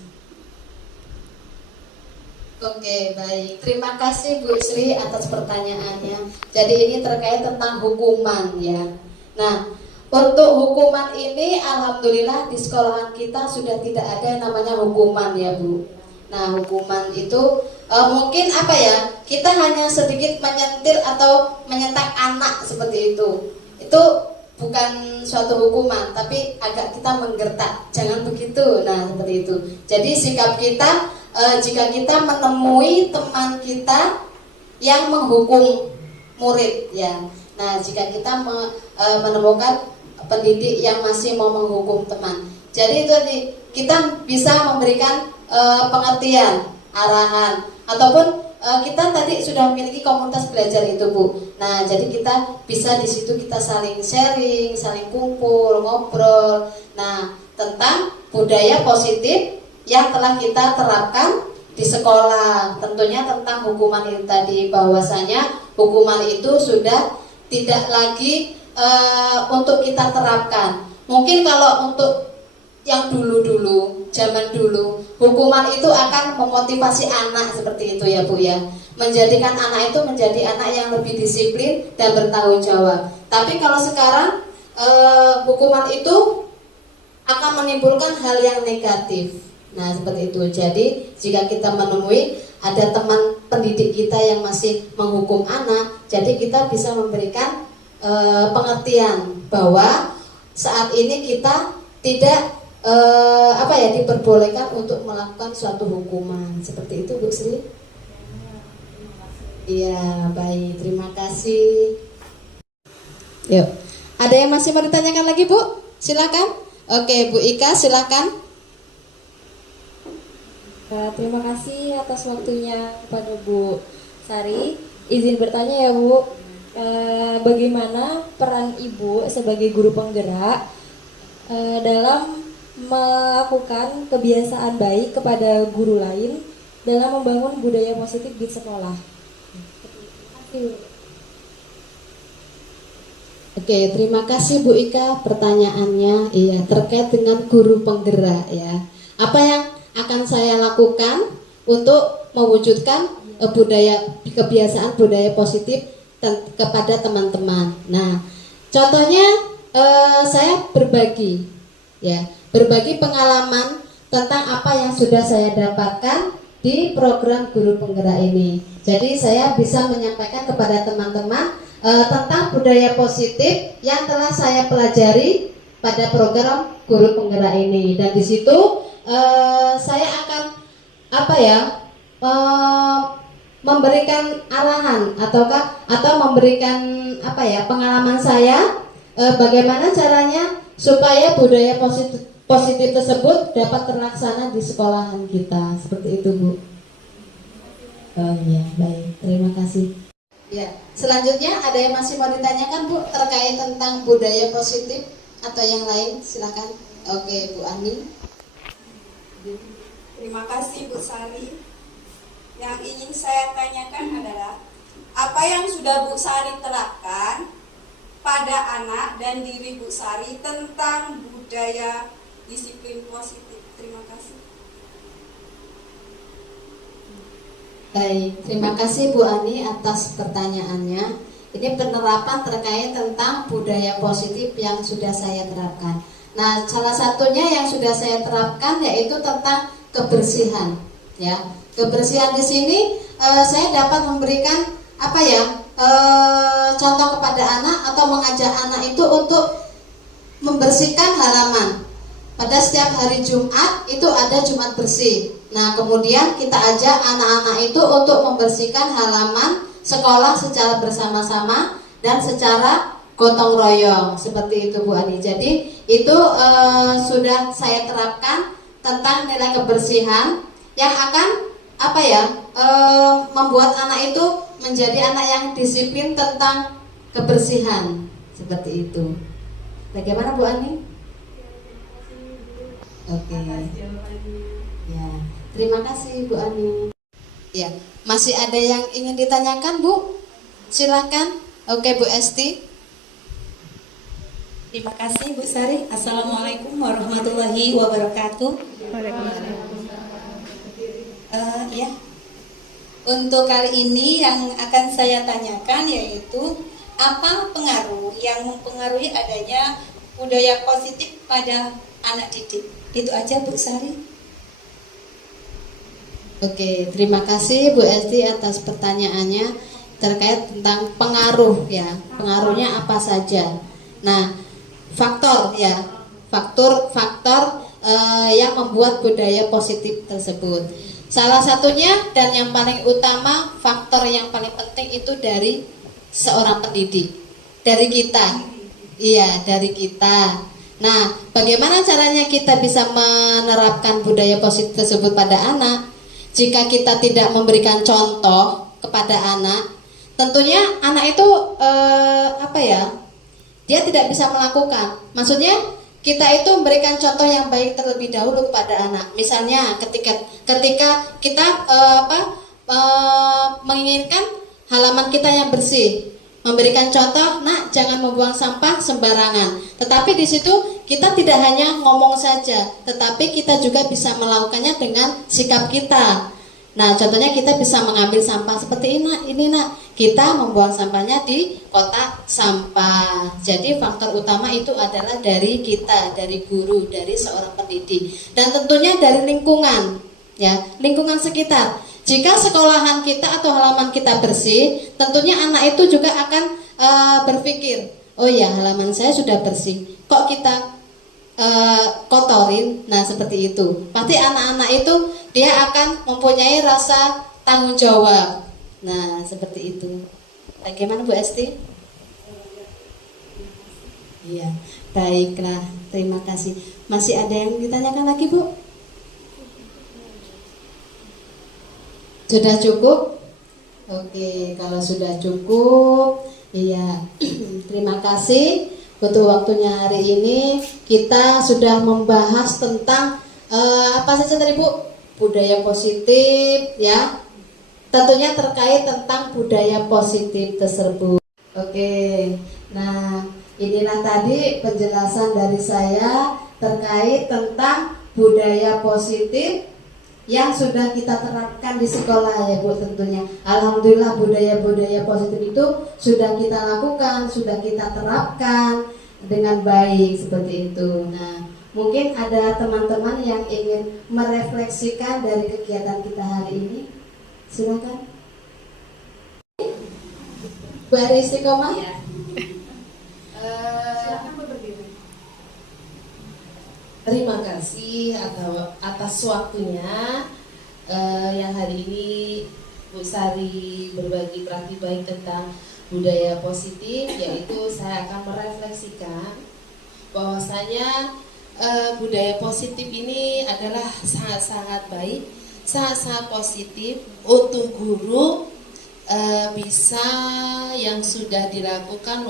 Oke, baik. Terima kasih Bu Sri atas pertanyaannya. Jadi ini terkait tentang hukuman ya. Nah, untuk hukuman ini alhamdulillah di sekolahan kita sudah tidak ada yang namanya hukuman ya Bu. Nah, hukuman itu mungkin apa ya? Kita hanya sedikit menyentil atau menyentak anak seperti itu. Itu bukan suatu hukuman, tapi agak kita menggertak. Jangan begitu. Nah, seperti itu. Jadi sikap kita jika kita menemui teman kita yang menghukum murid ya. Nah, jika kita menemukan pendidik yang masih mau menghukum teman, jadi itu kita bisa memberikan pengertian, arahan, ataupun kita tadi sudah memiliki komunitas belajar itu Bu. Nah, jadi kita bisa di situ kita saling sharing, saling kumpul, ngobrol. Nah, tentang budaya positif yang telah kita terapkan di sekolah. Tentunya tentang hukuman itu tadi, bahwasanya hukuman itu sudah tidak lagi untuk kita terapkan. Mungkin kalau untuk yang dulu-dulu, zaman dulu, hukuman itu akan memotivasi anak seperti itu ya Bu ya, menjadikan anak itu menjadi anak yang lebih disiplin dan bertanggung jawab. Tapi kalau sekarang hukuman itu akan menimbulkan hal yang negatif. Nah, seperti itu. Jadi jika kita menemui ada teman pendidik kita yang masih menghukum anak, jadi kita bisa memberikan pengertian bahwa saat ini kita tidak diperbolehkan untuk melakukan suatu hukuman. Seperti itu Bu Sri. Iya, baik. Terima kasih. Yuk. Ada yang masih mau ditanyakan lagi Bu? Silakan. Oke, Bu Ika silakan. Terima kasih atas waktunya kepada Bu Sari. Izin bertanya ya Bu, bagaimana peran Ibu sebagai guru penggerak dalam melakukan kebiasaan baik kepada guru lain dalam membangun budaya positif di sekolah? Oke, terima kasih Bu Ika pertanyaannya. Iya, terkait dengan guru penggerak ya. Apa yang akan saya lakukan untuk mewujudkan kebiasaan budaya positif kepada teman-teman. Nah, contohnya saya berbagi pengalaman tentang apa yang sudah saya dapatkan di program guru penggerak ini. Jadi saya bisa menyampaikan kepada teman-teman tentang budaya positif yang telah saya pelajari pada program guru penggerak ini. Dan di situ saya akan memberikan arahan atau memberikan pengalaman saya bagaimana caranya supaya budaya positif tersebut dapat terlaksana di sekolahan kita. Seperti itu Bu. Oh iya, baik. Terima kasih. Ya, selanjutnya ada yang masih mau ditanyakan Bu terkait tentang budaya positif atau yang lain? Silakan. Oke, Bu Ani. Terima kasih Bu Sari. Yang ingin saya tanyakan adalah apa yang sudah Bu Sari terapkan pada anak dan diri Bu Sari tentang budaya disiplin positif. Terima kasih. Baik, terima kasih Bu Ani atas pertanyaannya. Ini penerapan terkait tentang budaya positif yang sudah saya terapkan. Nah, salah satunya yang sudah saya terapkan yaitu tentang kebersihan. Ya, kebersihan di sini saya dapat memberikan contoh kepada anak atau mengajak anak itu untuk membersihkan halaman. Pada setiap hari Jumat itu ada Jumat bersih. Nah, kemudian kita ajak anak-anak itu untuk membersihkan halaman sekolah secara bersama-sama dan secara gotong royong. Seperti itu Bu Ani. Jadi itu sudah saya terapkan tentang nilai kebersihan yang akan membuat anak itu menjadi anak yang disiplin tentang kebersihan. Seperti itu. Bagaimana Bu Ani? Oke. atas jawabannya. Ya, terima kasih Bu Ani. Ya, masih ada yang ingin ditanyakan Bu? Silakan. Oke Bu Esti. Terima kasih Bu Sari. Assalamualaikum warahmatullahi wabarakatuh. Ya, untuk kali ini yang akan saya tanyakan yaitu apa pengaruh yang mempengaruhi adanya budaya positif pada anak didik. Itu aja Bu Sari. Oke, terima kasih Bu Esti atas pertanyaannya terkait tentang pengaruh ya. Pengaruhnya apa saja? Nah, faktor ya, faktor yang membuat budaya positif tersebut. Salah satunya dan yang paling utama, faktor yang paling penting itu dari seorang pendidik, dari kita. Iya, dari kita. Nah, bagaimana caranya kita bisa menerapkan budaya positif tersebut pada anak? Jika kita tidak memberikan contoh kepada anak, tentunya anak itu dia tidak bisa melakukan. Maksudnya kita itu memberikan contoh yang baik terlebih dahulu kepada anak. Misalnya ketika kita menginginkan halaman kita yang bersih, memberikan contoh, nak jangan membuang sampah sembarangan. Tetapi di situ kita tidak hanya ngomong saja, tetapi kita juga bisa melakukannya dengan sikap kita. Nah, contohnya kita bisa mengambil sampah seperti ini nak. Kita membuang sampahnya di kotak sampah. Jadi faktor utama itu adalah dari kita, dari guru, dari seorang pendidik, dan tentunya dari lingkungan, ya, lingkungan sekitar. Jika sekolahan kita atau halaman kita bersih, tentunya anak itu juga akan berpikir, oh ya halaman saya sudah bersih, kok kita kotorin. Nah seperti itu. Pasti anak-anak itu dia akan mempunyai rasa tanggung jawab. Nah seperti itu. Bagaimana Bu Esti? Iya, baiklah. Terima kasih. Masih ada yang ditanyakan lagi Bu? Sudah cukup? Oke, kalau sudah cukup, iya. Terima kasih untuk waktunya hari ini. Kita sudah membahas tentang apa saja tadi Bu? Budaya positif, ya. Tentunya terkait tentang budaya positif tersebut. Oke, nah inilah tadi penjelasan dari saya terkait tentang budaya positif yang sudah kita terapkan di sekolah ya Bu tentunya. Alhamdulillah budaya-budaya positif itu sudah kita lakukan, sudah kita terapkan dengan baik seperti itu. Nah, mungkin ada teman-teman yang ingin merefleksikan dari kegiatan kita hari ini. Silakan. Bu Ari Istiqomah. Ya. Terima kasih atas waktunya yang hari ini Bu Sari berbagi praktik baik tentang budaya positif, yaitu saya akan merefleksikan bahwasanya budaya positif ini adalah sangat-sangat baik, sangat-sangat positif untuk guru, bisa yang sudah dilakukan,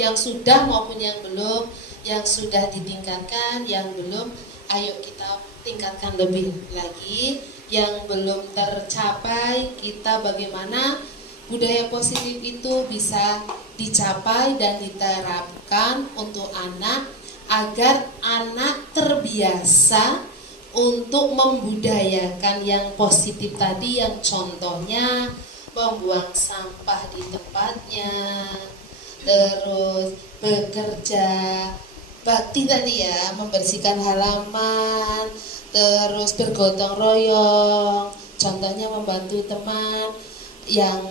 yang sudah maupun yang belum, yang sudah ditingkatkan, yang belum, ayo kita tingkatkan lebih lagi. Yang belum tercapai, kita bagaimana budaya positif itu bisa dicapai dan diterapkan untuk anak, agar anak terbiasa untuk membudayakan yang positif tadi, yang contohnya membuang sampah di tempatnya, terus bekerja bakti tadi ya, membersihkan halaman, terus bergotong royong, contohnya membantu teman yang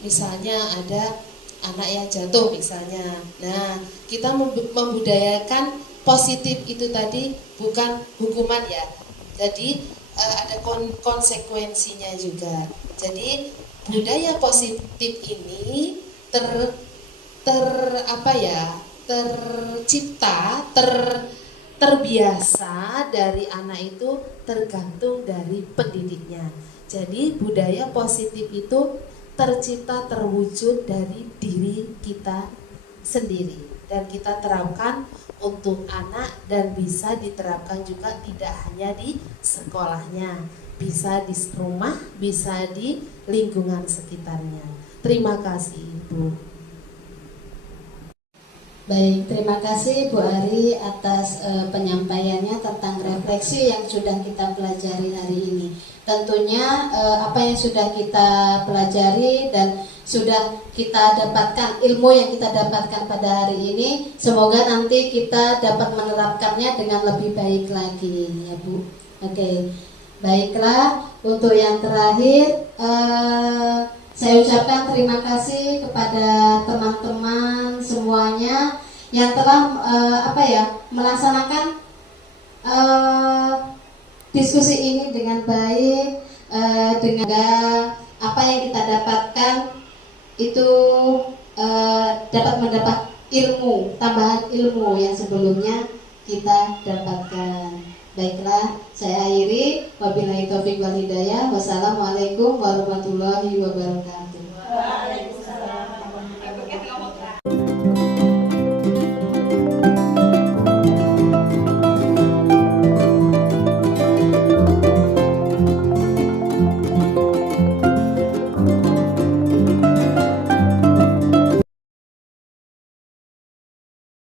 misalnya ada anak yang jatuh misalnya. Nah, kita membudayakan positif itu tadi, bukan hukuman ya. Jadi ada konsekuensinya juga. Jadi budaya positif ini terbiasa dari anak itu tergantung dari pendidiknya. Jadi budaya positif itu tercipta, terwujud dari diri kita sendiri, dan kita terapkan untuk anak dan bisa diterapkan juga tidak hanya di sekolahnya, bisa di rumah, bisa di lingkungan sekitarnya. Terima kasih Ibu. Baik, terima kasih Bu Ari atas penyampaiannya tentang refleksi yang sudah kita pelajari hari ini. Tentunya apa yang sudah kita pelajari dan sudah kita dapatkan, ilmu yang kita dapatkan pada hari ini, semoga nanti kita dapat menerapkannya dengan lebih baik lagi ya Bu. Oke, baiklah, untuk yang terakhir saya ucapkan terima kasih kepada teman-teman semuanya yang telah melaksanakan diskusi ini dengan baik, dengan apa yang kita dapatkan itu dapat mendapat ilmu, tambahan ilmu yang sebelumnya kita dapatkan. Baiklah, saya akhiri. Wabillahi taufiq wal hidayah. Wassalamualaikum warahmatullahi wabarakatuh.